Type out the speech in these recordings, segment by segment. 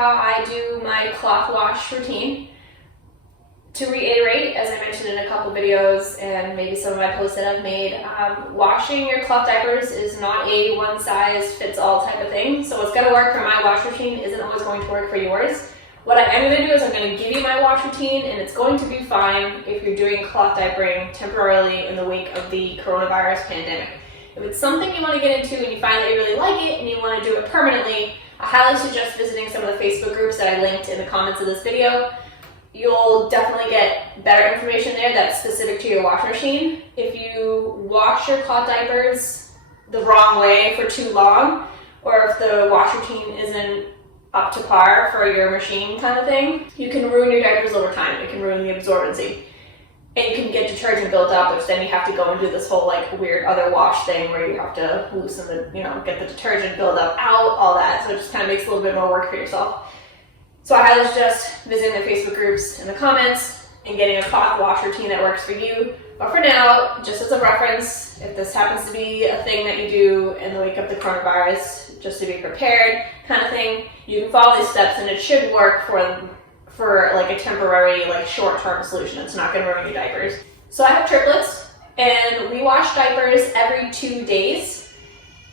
how I do my cloth wash routine. To reiterate, as I mentioned in a couple videos and maybe some of my posts that I've made, washing your cloth diapers is not a one-size-fits-all type of thing. So what's going to work for my wash routine isn't always going to work for yours. What I am going to do is I'm going to give you my wash routine, and it's going to be fine if you're doing cloth diapering temporarily in the wake of the coronavirus pandemic. If it's something you want to get into and you find that you really like it and you want to do it permanently, I highly suggest visiting some of the Facebook groups that I linked in the comments of this video. You'll definitely get better information there that's specific to your wash machine. If you wash your cloth diapers the wrong way for too long, or if the wash routine isn't up to par for your machine kind of thing, you can ruin your diapers over time. It can ruin the absorbency. And you can get detergent built up, which then you have to go and do this whole like weird other wash thing where you have to loosen the, get the detergent buildup out, all that. So it just kind of makes a little bit more work for yourself. So I highly suggest visiting the Facebook groups in the comments and getting a cloth wash routine that works for you. But for now, just as a reference, if this happens to be a thing that you do in the wake of the coronavirus, just to be prepared kind of thing, you can follow these steps and it should work for like a temporary, like short-term solution. It's not going to ruin your diapers. So I have triplets, and we wash diapers every 2 days.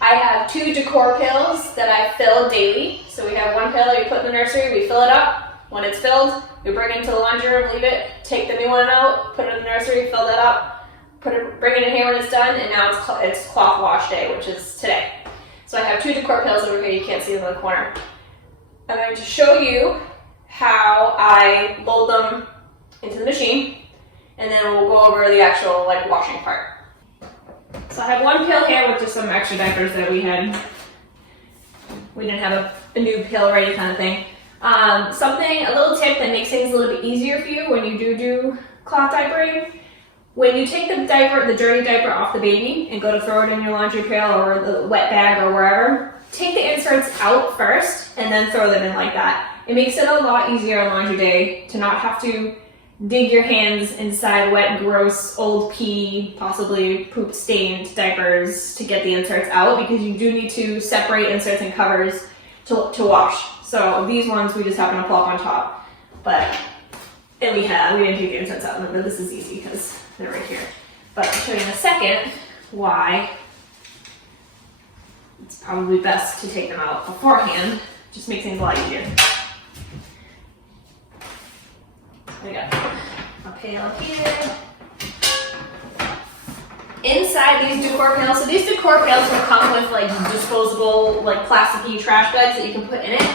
I have 2 decor pails that I fill daily. So we have one pail that we put in the nursery, we fill it up. When it's filled, we bring it into the laundry room, leave it, take the new one out, put it in the nursery, fill that up, bring it in here when it's done, and now it's cloth wash day, which is today. So I have 2 decor pails over here, you can't see them in the corner. I'm going to show you how I load them into the machine, and then we'll go over the actual like washing part. So I have one pail here with just some extra diapers that we didn't have a new pail ready kind of thing. A little tip that makes things a little bit easier for you when you do cloth diapering. When you take the dirty diaper off the baby and go to throw it in your laundry pail or the wet bag or wherever, take the inserts out first and then throw them in like that. It makes it a lot easier on laundry day to not have to dig your hands inside wet, gross, old pee, possibly poop-stained diapers to get the inserts out, because you do need to separate inserts and covers to wash. So these ones we just happen to plop on top, and we didn't take the inserts out. Remember, this is easy because they're right here. But I'll show you in a second why it's probably best to take them out beforehand. Just makes things a lot easier. I got a pail here. Inside these decor pails, so these decor pails will come with like disposable, like plasticky trash bags that you can put in it.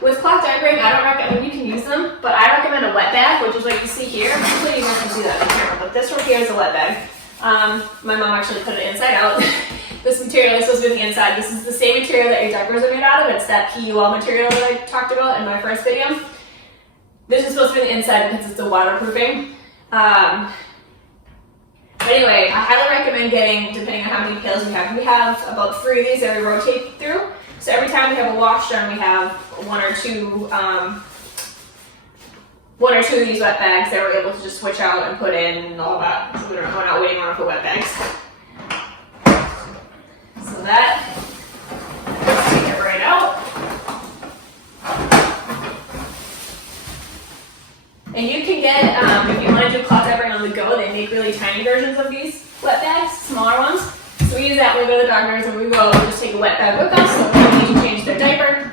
With cloth diapering, I don't recommend, you can use them, but I recommend a wet bag, which is what you see here. Hopefully you guys can see that in the camera, but this one here is a wet bag. My mom actually put it inside out. This material is supposed to be the inside. This is the same material that your diapers are made out of. It's that PUL material that I talked about in my first video. This is supposed to be the inside because it's a waterproofing. But anyway, I highly recommend getting, depending on how many pails we have about 3 of these that we rotate through. So every time we have a wash done, we have one or two of these wet bags that we're able to just switch out and put in and all that. So we're not waiting around for wet bags. So that, let's take it right out. And you can get, if you want to do cloth diapering on the go, they make really tiny versions of these wet bags, smaller ones. So we use that when we go to the doctors, and we go just take a wet bag with us, so when we need to change their diaper,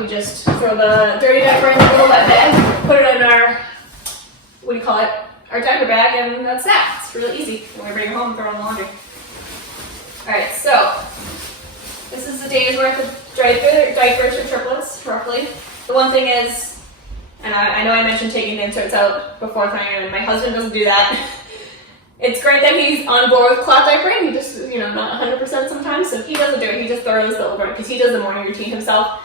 we just throw the dirty diaper in the little wet bag, put it in our, our diaper bag, and that's that. It's really easy. When we bring it home, throw it in the laundry. Alright, so this is a day's worth of diapers for triplets, roughly. The one thing is, and I know I mentioned taking the inserts out before throwing it in. My husband doesn't do that. It's great that he's on board with cloth diapering. He just, not 100% sometimes, so he doesn't do it. He just throws the over, because he does the morning routine himself.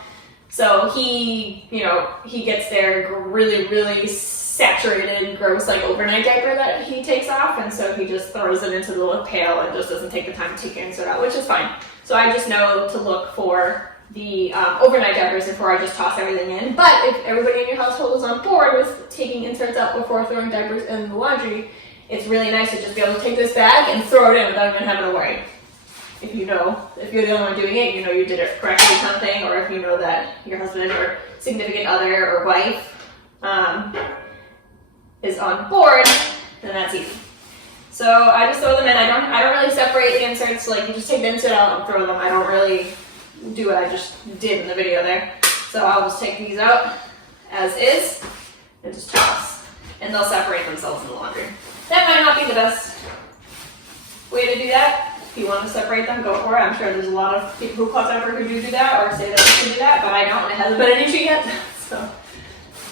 So he gets their really, really saturated, gross, like overnight diaper that he takes off, and so he just throws it into the little pail and just doesn't take the time to take the insert out, which is fine. So I just know to look for the overnight diapers before I just toss everything in. But if everybody in your household is on board with taking inserts out before throwing diapers in the laundry, it's really nice to just be able to take this bag and throw it in without even having to worry. if you're the only one doing it, you know you did it correctly kind of thing, or if you know that your husband or significant other or wife is on board, then that's easy. So I just throw them in. I don't really separate the inserts, like you just take the insert out and throw them. I don't really do what I just did in the video there. So I'll just take these out as is and just toss, and they'll separate themselves in the laundry. That might not be the best way to do that. If you want to separate them, go for it. I'm sure there's a lot of people who cloth diaper who do that or say that they can do that, but I don't, and it hasn't been an issue yet. So,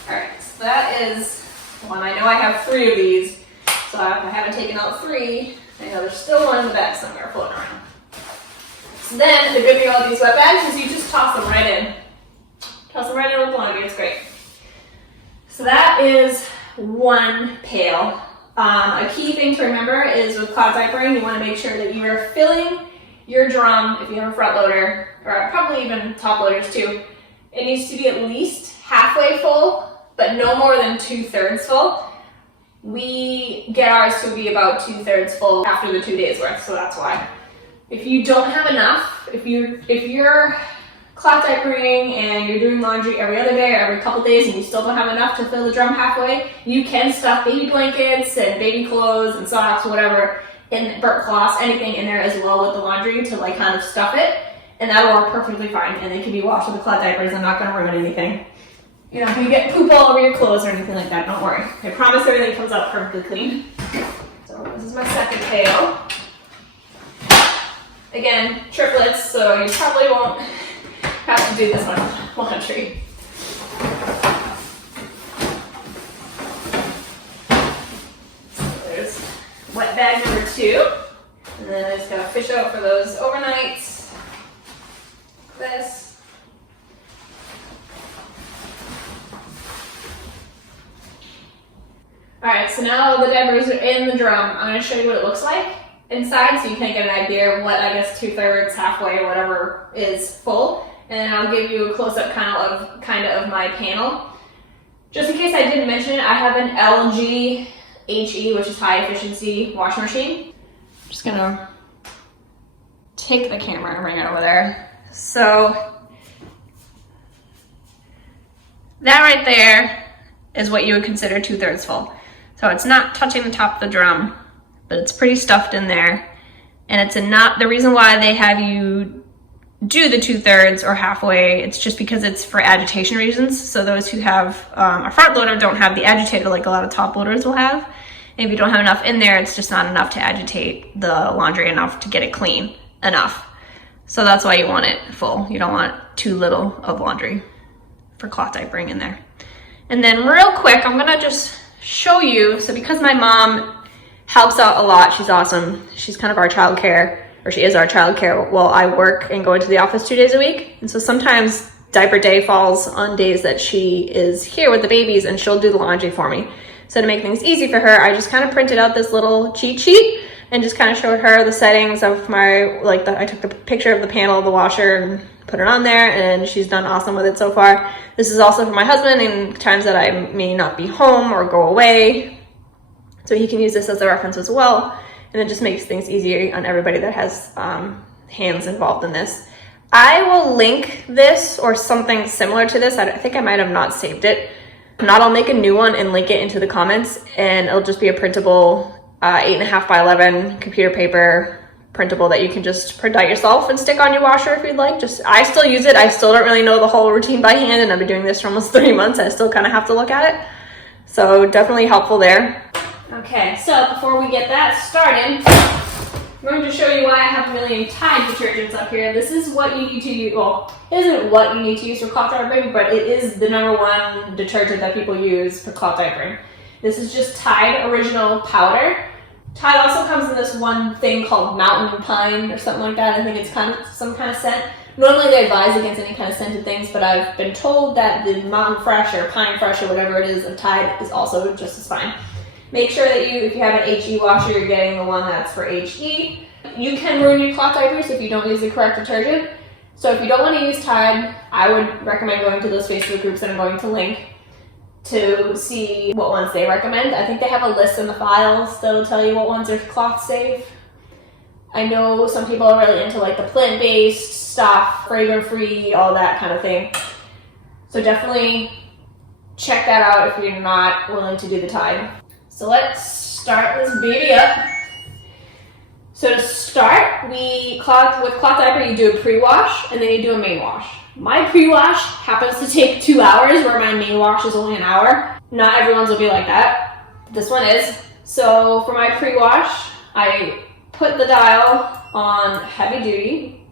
alright, so that is one. I know I have 3 of these, so if I haven't taken out 3, I know there's still one in the back somewhere floating around. So then, the good thing about these wet bags is you just toss them right in. Toss them right in with the laundry, it's great. So that is 1 pail. A key thing to remember is with cloth diapering, you want to make sure that you are filling your drum, if you have a front loader, or probably even top loaders too. It needs to be at least halfway full, but no more than 2/3 full. We get ours to be about 2/3 full after the 2 days worth, so that's why. If you don't have enough, if you're cloth diapering and you're doing laundry every other day or every couple days and you still don't have enough to fill the drum halfway, you can stuff baby blankets and baby clothes and socks, whatever, in burnt cloths, anything in there as well with the laundry to like kind of stuff it, and that'll work perfectly fine, and they can be washed with the cloth diapers. I'm not going to ruin anything. You know, if you get poop all over your clothes or anything like that, don't worry. I promise everything comes out perfectly clean. So this is my second pail. Again, triplets, so you probably won't have to do this one laundry. So there's wet bag number 2. And then I just gotta fish out for those overnights. This. Alright, so now the diapers are in the drum. I'm gonna show you what it looks like inside so you can get an idea of what, I guess, 2/3, halfway, whatever is full. And then I'll give you a close-up kind of my panel. Just in case I didn't mention it, I have an LG HE, which is high efficiency washing machine. I'm just gonna take the camera and bring it over there. So that right there is what you would consider 2/3 full. So it's not touching the top of the drum, but it's pretty stuffed in there. And it's enough. The reason why they have you do the 2/3 or halfway, it's just because it's for agitation reasons. So those who have a front loader don't have the agitator like a lot of top loaders will have. And if you don't have enough in there, it's just not enough to agitate the laundry enough to get it clean enough. So that's why you want it full. You don't want too little of laundry for cloth diapering in there. And then real quick, I'm gonna just show you, so because my mom helps out a lot, she's awesome. She's kind of our childcare, or she is our childcare while I work and go into the office 2 days a week. And so sometimes diaper day falls on days that she is here with the babies and she'll do the laundry for me. So to make things easy for her, I just kind of printed out this little cheat sheet and just kind of showed her the settings of my, I took the picture of the panel of the washer and put it on there, and she's done awesome with it so far. This is also for my husband in times that I may not be home or go away. So he can use this as a reference as well. And it just makes things easier on everybody that has hands involved in this. I will link this or something similar to this. I think I might have not saved it. If not, I'll make a new one and link it into the comments, and it'll just be a printable 8.5 by 11 computer paper printable that you can just print out yourself and stick on your washer if you'd like. I still use it. I still don't really know the whole routine by hand, and I've been doing this for almost 3 months. I still kind of have to look at it. So definitely helpful there. Okay, so before we get that started, I'm going to show you why I have a million Tide detergents up here. This is what you need to use, well, it isn't what you need to use for cloth diapering, but it is the #1 detergent that people use for cloth diapering. This is just Tide Original Powder. Tide also comes in this one thing called Mountain Pine or something like that. I think it's kind of some kind of scent. Normally they advise against any kind of scented things, but I've been told that the Mountain Fresh or Pine Fresh or whatever it is of Tide is also just as fine. Make sure that if you have an HE washer, you're getting the one that's for HE. You can ruin your cloth diapers if you don't use the correct detergent. So if you don't want to use Tide, I would recommend going to those Facebook groups that I'm going to link to see what ones they recommend. I think they have a list in the files that'll tell you what ones are cloth safe. I know some people are really into like the plant-based stuff, fragrance-free, all that kind of thing. So definitely check that out if you're not willing to do the Tide. So let's start this baby up. So to start, with cloth diaper, you do a pre-wash and then you do a main wash. My pre-wash happens to take 2 hours where my main wash is only an hour. Not everyone's will be like that. This one is. So for my pre-wash, I put the dial on heavy duty.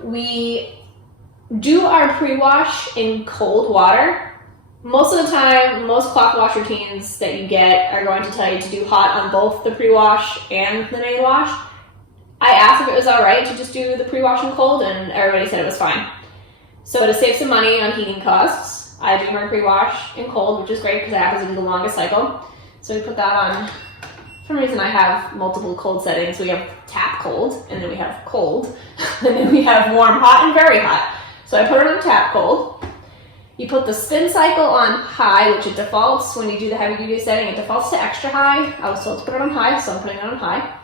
We do our pre-wash in cold water. Most of the time, most cloth wash routines that you get are going to tell you to do hot on both the pre-wash and the main wash. I asked if it was alright to just do the pre-wash in cold, and everybody said it was fine. So to save some money on heating costs, I do my pre-wash in cold, which is great because I happen to do the longest cycle. So we put that on. For some reason I have multiple cold settings. We have tap cold, and then we have cold, and then we have warm, hot, and very hot. So I put it on tap cold. You put the spin cycle on high, which it defaults when you do the heavy duty setting. It defaults to extra high. I was told to put it on high, so I'm putting it on high.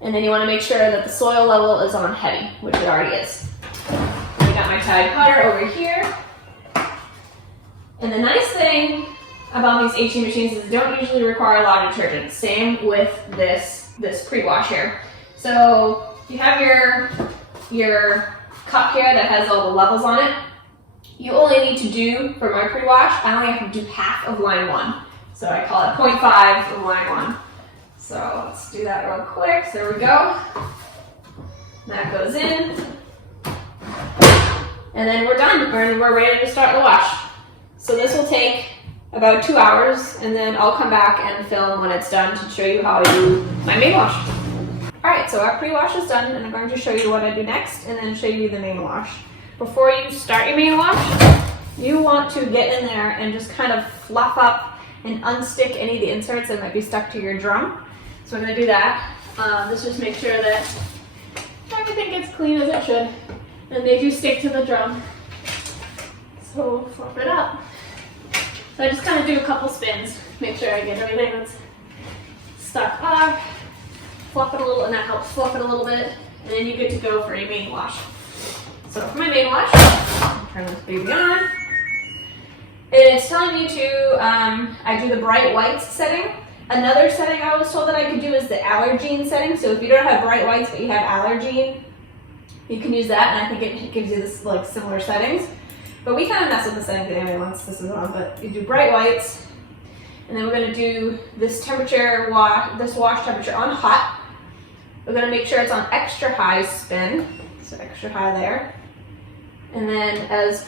And then you want to make sure that the soil level is on heavy, which it already is. I got my Tide powder over here. And the nice thing about these HE machines is they don't usually require a lot of detergent. Same with this pre-wash here. So you have your cup here that has all the levels on it. You only need to do, for my pre-wash, I only have to do half of line 1. So I call it 0.5 of line 1. So let's do that real quick. So there we go. That goes in. And then we're done. We're ready to start the wash. So this will take about 2 hours, and then I'll come back and film when it's done to show you how I do my main wash. Alright, so our pre-wash is done, and I'm going to show you what I do next, and then show you the main wash. Before you start your main wash, you want to get in there and just kind of fluff up and unstick any of the inserts that might be stuck to your drum. So we're going to do that. Let's just make sure that everything gets clean as it should. And they do stick to the drum. So fluff it up. So I just kind of do a couple spins, make sure I get everything that's stuck off. Fluff it a little, and that helps fluff it a little bit. And then you're good to go for your main wash. So for my main wash, I'll turn this baby on. It's telling me to, I do the bright whites setting. Another setting I was told that I could do is the allergene setting. So if you don't have bright whites but you have allergene, you can use that, and I think it gives you this like similar settings. But we kind of mess with the settings anyway once this is on. But you do bright whites, and then we're going to do this temperature this wash temperature on hot. We're going to make sure it's on extra high spin, so extra high there. And then as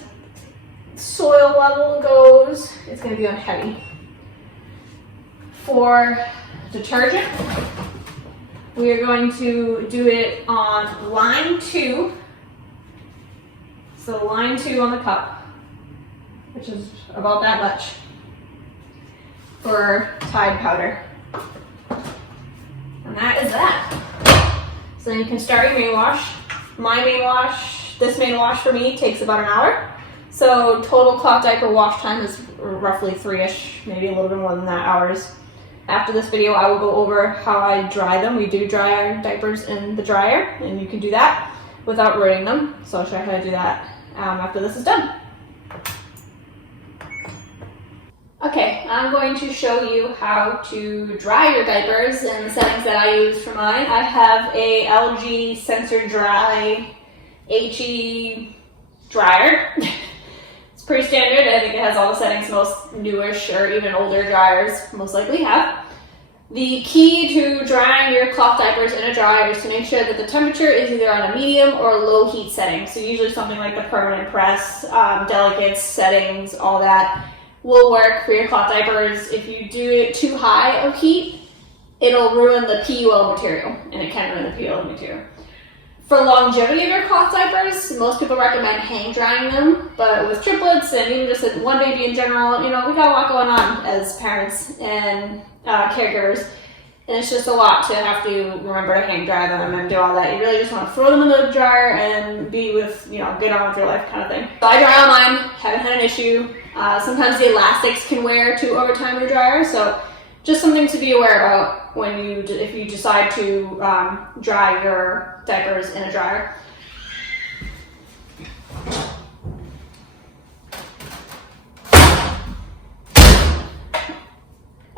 soil level goes, it's going to be on heavy. For detergent, we are going to do it on line 2. So line 2 on the cup, which is about that much for Tide powder. And that is that. So then you can start your main wash. My main wash, this main wash for me takes about an hour. So total cloth diaper wash time is roughly 3-ish, maybe a little bit more than that hours. After this video, I will go over how I dry them. We do dry our diapers in the dryer, and you can do that without ruining them. So I'll show you how to do that after this is done. Okay, I'm going to show you how to dry your diapers and the settings that I use for mine. I have a LG Sensor Dry HE dryer. It's pretty standard. I think it has all the settings most newish or even older dryers most likely have. The key to drying your cloth diapers in a dryer is to make sure that the temperature is either on a medium or low heat setting. So usually something like the permanent press, delicates settings, all that will work for your cloth diapers. If you do it too high of heat, it'll ruin the PUL material, and it can ruin the PUL material. For longevity of your cloth diapers, most people recommend hang drying them, but with triplets and even just one baby in general, you know, we got a lot going on as parents and caregivers, and it's just a lot to have to remember to hang dry them and do all that. You really just want to throw them in the dryer and be with, you know, get on with your life kind of thing. So I dry on mine, haven't had an issue. Sometimes the elastics can wear too over time in the dryer, so just something to be aware about when if you decide to dry your diapers in a dryer.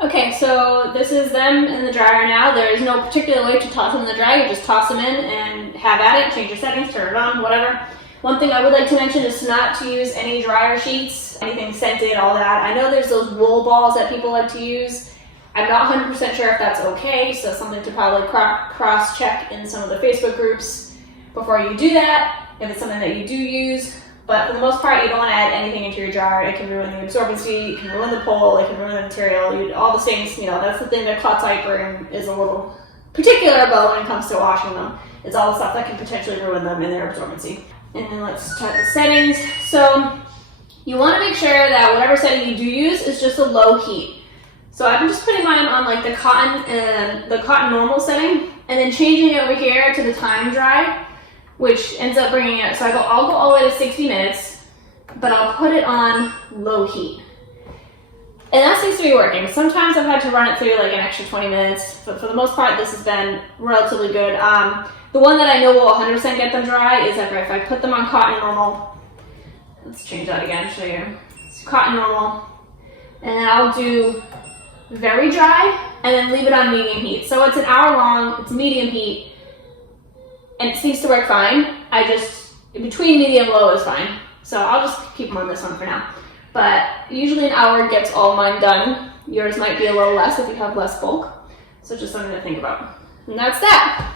Okay, so this is them in the dryer now. There is no particular way to toss them in the dryer. You just toss them in and have at it. Change your settings, turn it on, whatever. One thing I would like to mention is not to use any dryer sheets, anything scented, all that. I know there's those wool balls that people like to use. I'm not 100% sure if that's okay, so something to probably cross-check in some of the Facebook groups before you do that, if it's something that you do use. But for the most part, you don't want to add anything into your jar. It can ruin the absorbency, it can ruin the pole, it can ruin the material, all the things, that's the thing that cloth diapering is a little particular about when it comes to washing them. It's all the stuff that can potentially ruin them in their absorbency. And then let's check the settings. So you want to make sure that whatever setting you do use is just a low heat. So I'm just putting mine on like the cotton normal setting, and then changing it over here to the time dry, which ends up bringing it, so I'll go all the way to 60 minutes, but I'll put it on low heat. And that seems to be working. Sometimes I've had to run it through like an extra 20 minutes, but for the most part, this has been relatively good. The one that I know will 100% get them dry is that if I put them on cotton normal, let's change that again, show you. It's cotton normal, and then I'll do very dry, and then leave it on medium heat. So it's an hour long, it's medium heat, and it seems to work fine. Between medium and low is fine. So I'll just keep them on this one for now. But usually an hour gets all mine done. Yours might be a little less if you have less bulk. So just something to think about. And that's that.